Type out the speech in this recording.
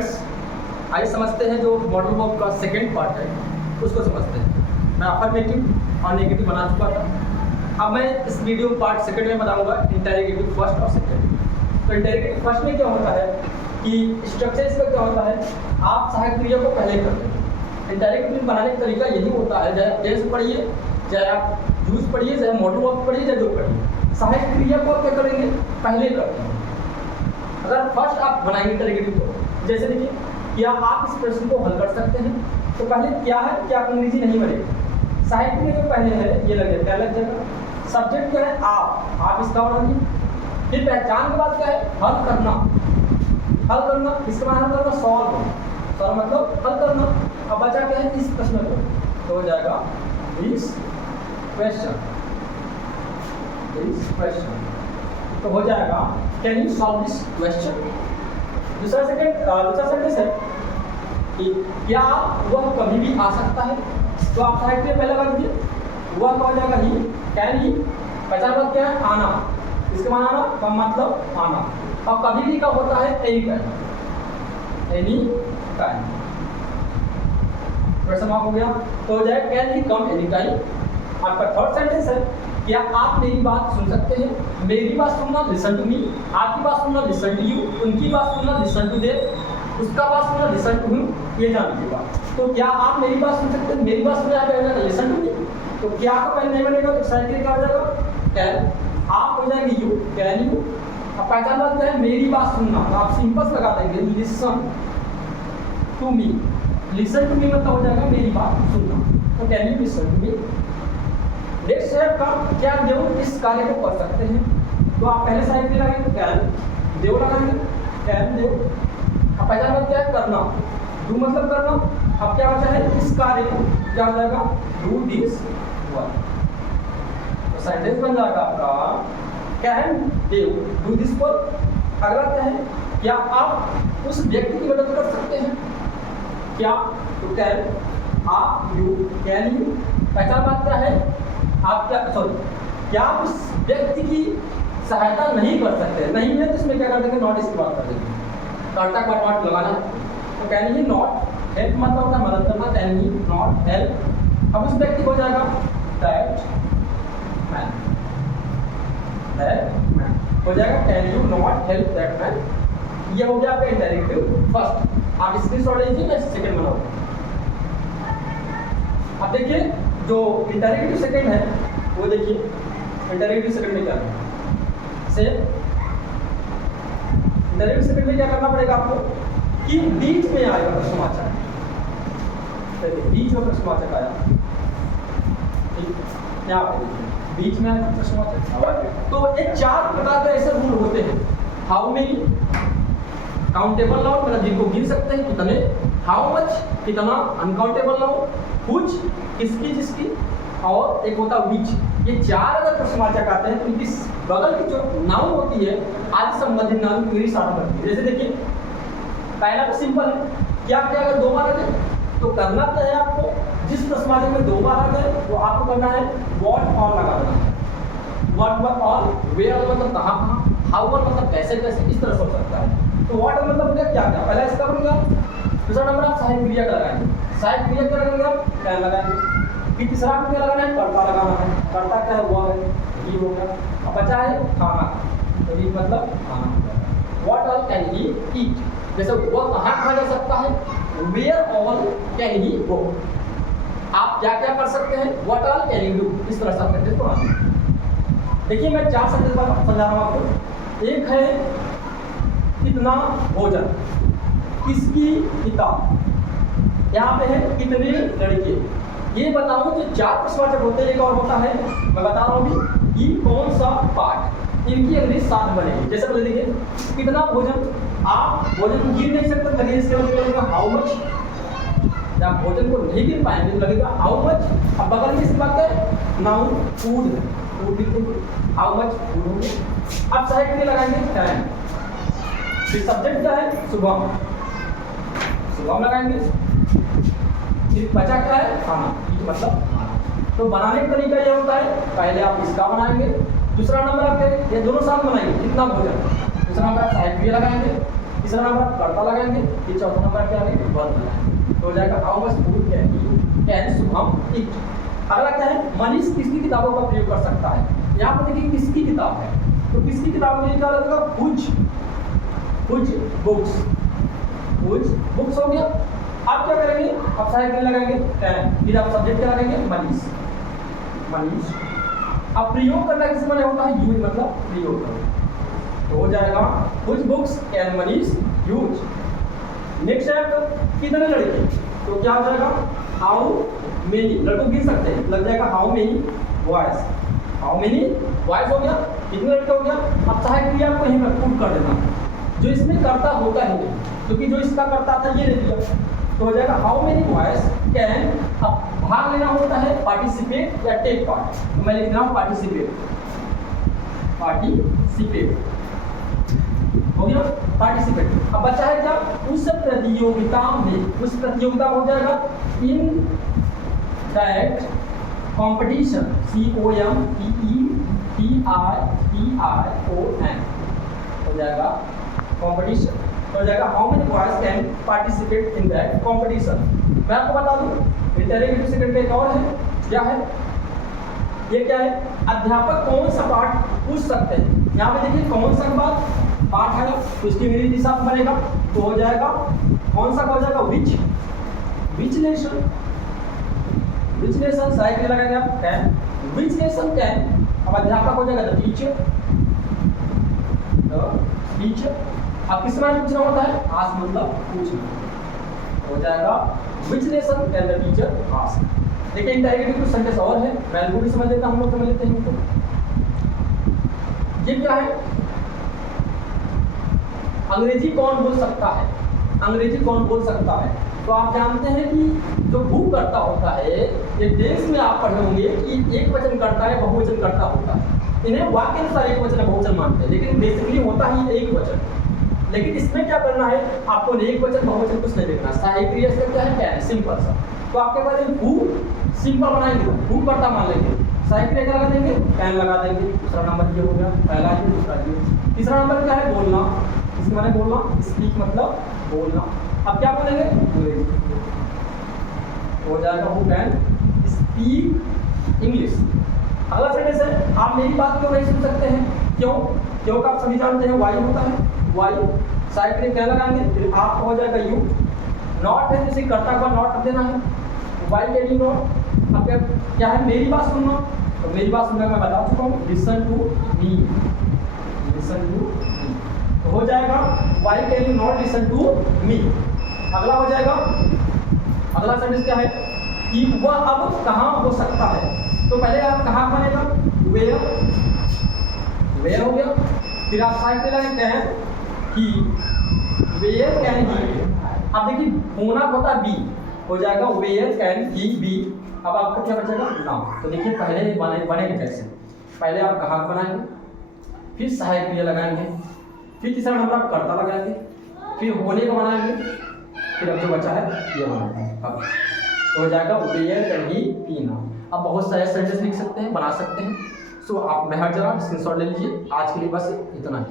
Friends, आइए समझते हैं जो मॉडल वर्ब का सेकंड पार्ट है उसको समझते हैं। मैं अफर्मेटिव और नेगेटिव बना चुका था। अब मैं इस वीडियो पार्ट सेकंड में बताऊंगा इंटेरोगेटिव फर्स्ट और सेकंड। तो इंटेरोगेटिव फर्स्ट में क्या होता है कि स्ट्रक्चर इसका क्या होता है, आप सहायक क्रिया को पहले करते हैं। इंटेरोगेटिव बनाने का तरीका यही होता है, चाहे आप टेंस पढ़िए, चाहे आप यूज पढ़िए, चाहे मॉडल वर्ब पढ़िए, चाहे जो पढ़िए, सहायक क्रिया को आप क्या करेंगे, पहले करते हैं। अगर फर्स्ट आप बनाएंगे इंटेरोगेटिव को, जैसे देखिए क्या आप इस प्रश्न को हल कर सकते हैं, तो पहले क्या है कि आप अंग्रेजी नहीं बनेगा। साहित्य में जो पहले है ये लग जाएगा, क्या लग जाएगा, सब्जेक्ट क्या है आप इसका बनाइए। फिर पहचान के बाद क्या है, हल करना। हल करना किसके बाद हल करना, सॉल्व मतलब हल करना। अब बचा क्या है, इस प्रश्न को, तो हो जाएगा दिस क्वेश्चन, तो हो जाएगा can you solve this question. दूसरा सेंटेंस है कि क्या वह कभी भी आ सकता है, तो आप साइड में पहले लगा दीजिए, वह क्या हो जाएगा ही, कैन ही। पहचान बात क्या है, आना, इसके माना आना का मतलब आना। और कभी भी का होता है एनी टाइम। क्वेश्चन मार्क हो गया, तो हो जाएगा can he come any time. आपका थर्ड सेंटेंस है क्या आप मेरी बात सुन सकते हैं, मेरी बात सुनना लिसन टू मी, आपकी बात सुनना लिसन टू यू, उनकी बात सुनना लिसन टू देम, उसका बात सुनना लिसन टू हिम, ये जानने की बात। तो क्या आप मेरी बात सुन सकते हैं, मेरी बात सुनना है लिसन टू मी, तो क्या का पहले नहीं बनेगा, तो साइड क्या हो जाएगा, कैन। आप हो जाएंगे यू, कैन यू। अब पहचान बात क्या है, मेरी बात सुनना, तो आप सिंपल लगा देंगे listen to me. Listen to me मतलब हो जाएगा मेरी बात सुनना, तो can you listen to me. Next है का क्या देव इस कार्य को कर सकते हैं, तो आप पहले साइड में लगाएंगे कैन, देव लगाएंगे कैन देव। अब पहचान बात क्या है, करना, डू मतलब करना। अब क्या बचा है, इस कार्य को क्या हो जाएगा, डू दिस वर्क। तो सेंटेंस बन जाएगा आपका can Dev do this work. अगला क्या है, क्या आप उस व्यक्ति की मदद कर सकते हैं, क्या, तो कैन आप, यू, कैन यू। पहचान बात क्या है, आप क्या आप उस व्यक्ति की सहायता नहीं कर सकते, नहीं है तो इसमें क्या कर देंगे, नॉट इसकी बात कर देंगे, कर्ता का नॉट लगाना है। तो कैन ही नॉट हेल्प मतलब होता है मदद करना, कैन ही नॉट हेल्प। अब उस व्यक्ति हो जाएगा दैट मैन, हो जाएगा can you not help that man. ये हो गया आपका इंटेरोगेटिव फर्स्ट। आप स्क्रीनशॉट लीजिए, मैं सेकंड बनाऊंगा। अब देखिए जो इंटेरोगेटिव सेकंड है वो देखिए, इंटेरोगेटिव सेकंड में क्या है, इंटेरोगेटिव सेकंड में क्या करना पड़ेगा आपको कि बीच में आएगा प्रश्नवाचक, बीच में प्रश्नवाचक आया, यहाँ पे देखिए बीच में आया प्रश्नवाचक। तो ये चार प्रकार के ऐसे रूल होते हैं, हाउ मेनी, काउंटेबल नाउन मतलब जिनको गिन सकते हैं कितने, हाउ मच कितना, अनकाउंटेबल नाउन कुछ, किसकी जिसकी, और एक होता विच। ये चार अगर प्रश्नवाचक आते हैं तो इनकी बगल की जो नाउन होती है आदि संबंधित नाउन पूरी साथ बनती है। जैसे देखिए पहला तो सिंपल है, क्या क्या अगर दो बार आ जाए तो करना क्या है आपको, जिस प्रश्नवाचक में दो बार आ जाए तो आपको करना है व्हाट ऑल लगा देना है। व्हाट ऑल, वेयर मतलब कहाँ कहाँ, हाउ मतलब कैसे कैसे, इस तरह से हो सकता है। तो व्हाट मतलब हो गया क्या क्या, पहला इसका बन गया। दूसरा नंबर आप सहायक क्रिया का लगाएंगे, सहायक क्रिया क्या लगाएंगे आप, कैन लगाएंगे। फिर तीसरा आपको क्या लगाना है, कर्ता लगाना है, कर्ता क्या है, हुआ है, ही हो गया। अब बचा है खाना, तो ही मतलब खाना हो गया। व्हाट ऑल कैन ही ईट, जैसे वो कहाँ खा जा सकता है, वेयर ऑल कैन ही गो, आप क्या क्या कर सकते हैं, what all can you do, इस तरह से सेंटेंस बनाना। देखिए मैं चार सेंटेंस समझा रहा हूँ आपको। एक है कितना भोजन, किसकी किताब, यहाँ पे है कितने लड़के। ये बताऊँ तो चार प्रश्नवाचक होते हैं। एक और होता है, मैं बता रहा हूँ कि कौन सा पार्ट, इनकी अंग्रेजी साथ बनेगी। जैसे बोले देखिए कितना भोजन, आप भोजन गिन नहीं सकते, लगे इसके लगेगा हाउ मच, जब भोजन को नहीं गिन पाएंगे तो लगेगा हाउ मच। अब बगल में इस बात है नाउन फूड, फूड लिखेंगे, हाउ मच फूड होंगे। अब साइड में लगाएंगे टाइम, फिर सब्जेक्ट क्या है, सुबह, सुबह लगाएंगे। फिर बचा क्या है, खाना, मतलब खाना। तो बनाने का तरीका ये होता है, पहले आप इसका बनाएंगे, दूसरा नंबर आपके ये दोनों साथ बनाएंगे कितना भोजन, दूसरा नंबर आप साइड में लगाएंगे, तीसरा नंबर आप कर्ता लगाएंगे, फिर चौथा नंबर क्या है वर्ब लगाएंगे, तो हो जाएगा how much food can Shubham eat. अगला क्या है, मनीष किसकी किताबों का प्रयोग कर सकता है। यहाँ पर देखिए किसकी किताब है, तो किसकी किताब में क्या लगेगा, व्हिच बुक्स हो गया। आप क्या करेंगे, आप सहायक क्रिया लगाएंगे कैन, फिर आप सब्जेक्ट क्या लगाएंगे मनीष। अब प्रयोग करना किस माने होता है, यूज मतलब प्रयोग करना, तो हो जाएगा which books can Manish use. Next है कितने लड़के, तो क्या हो जाएगा हाउ मेनी, लड़कों गिन सकते हैं, लग जाएगा हाउ मेनी बॉयज हो गया, कितने लड़के हो गया। अब सहायक क्रिया को यहीं पर पुट कर देना, जो इसमें करता होता ही नहीं, क्योंकि जो इसका करता था ये ले लिया, तो हो जाएगा हाउ मेनी बॉयज कैन। अब भाग लेना होता है पार्टिसिपेट या टेक पार्ट, तो मैं लिख रहा हूँ पार्टिसिपेट हो गया पार्टिसिपेट। अब बचा है क्या, उस प्रतियोगिता में हो जाएगा इन दैट कंपटीशन, COMPETITION हो जाएगा कंपटीशन, हो जाएगा how many boys can participate in that competition. मैं आपको बता दूं इंटररोगेटिव सेकंड पे एक और है, क्या है ये, क्या है अध्यापक कौन सा पाठ पूछ सकते हैं। यहाँ पे देखिए कौन सा पाठ है, तो इसकी अंग्रेजी हिसाब बनेगा, तो हो जाएगा कौन सा हो जाएगा विच लेसन सहायक क्रिया लगाएंगे आप कैन, विच लेसन कैन। अब अध्यापक हो जाएगा द टीचर। अब किस में पूछना होता है, आस्क मतलब पूछना, हो जाएगा विच lesson can the teacher ask. देखिए इंटररोगेटिव कुछ सेंटेंस और है, मैं बिल्कुल भी समझ लेता हूं, हम लोग समझ लेते हैं इनको। ये क्या है, अंग्रेजी कौन बोल सकता है, तो आप जानते हैं कि जो भू करता होता है, ये टेंस में आप पढ़े होंगे कि एक वचन करता है बहुवचन करता होता है, इन्हें वाक्य अनुसार एक वचन बहुवचन मानते हैं, लेकिन बेसिकली होता ही एक वचन। लेकिन इसमें क्या करना है, आपको एक वचन बहुवचन कुछ नहीं देखना, सहायक क्रिया से क्या है कैन, सिंपल सा। तो आपके पास भू सिंपल बनाएंगे, भू करता मान लेंगे, सहायक क्रिया क्या लगा देंगे कैन लगा देंगे। दूसरा नंबर ये हो गया, पहला ये दूसरा ये। तीसरा नंबर क्या है बोलना, इसमें मैंने बोलना, स्पीक मतलब बोलना। अब क्या बोलेंगे हो जाएगा हु कैन स्पीक इंग्लिश। अगला सेंटेंस है आप मेरी बात क्यों नहीं सुन सकते हैं, क्यों का आप सभी जानते हैं वाई होता है, वाई सहायक क्रिया क्या लगाएंगे, फिर आप हो जाएगा यू। नॉट है जिसे कर्ता का नॉट रख देना है, वाई कैन यू नॉट। अब क्या है मेरी बात सुनना, तो मेरी बात सुनना मैं बता चुका हूँ, लिसन टू मी, तो हो जाएगा why can you not listen to me. अगला हो जाएगा, अगला सेंटेंस क्या है कि वह अब कहाँ हो सकता है, तो पहले आप कहाँ बनेगा वेयर हो गया, फिर आप सहायक क्रिया लगाते हैं कि वेयर कैन ही। अब देखिए होना होता बी, हो जाएगा वेयर कैन ही बी। अब आपका क्या बचेगा नाउ, तो देखिए पहले बनेगा कैसे, पहले आप कहाँ बनाएंगे, फिर सहायक क्रिया लगाएंगे, फिर तीसरा नंबर आप कर्ता लगाएंगे, फिर होने का बनाएंगे, फिर अब जो बचा है ये बनाएंगे। अब तो हो जाएगा where can he be now. आप बहुत सारे सेंटेंस लिख सकते हैं, बना सकते हैं। सो आप मेहर जरा स्क्रीनशॉट ले लीजिए। आज के लिए बस इतना ही।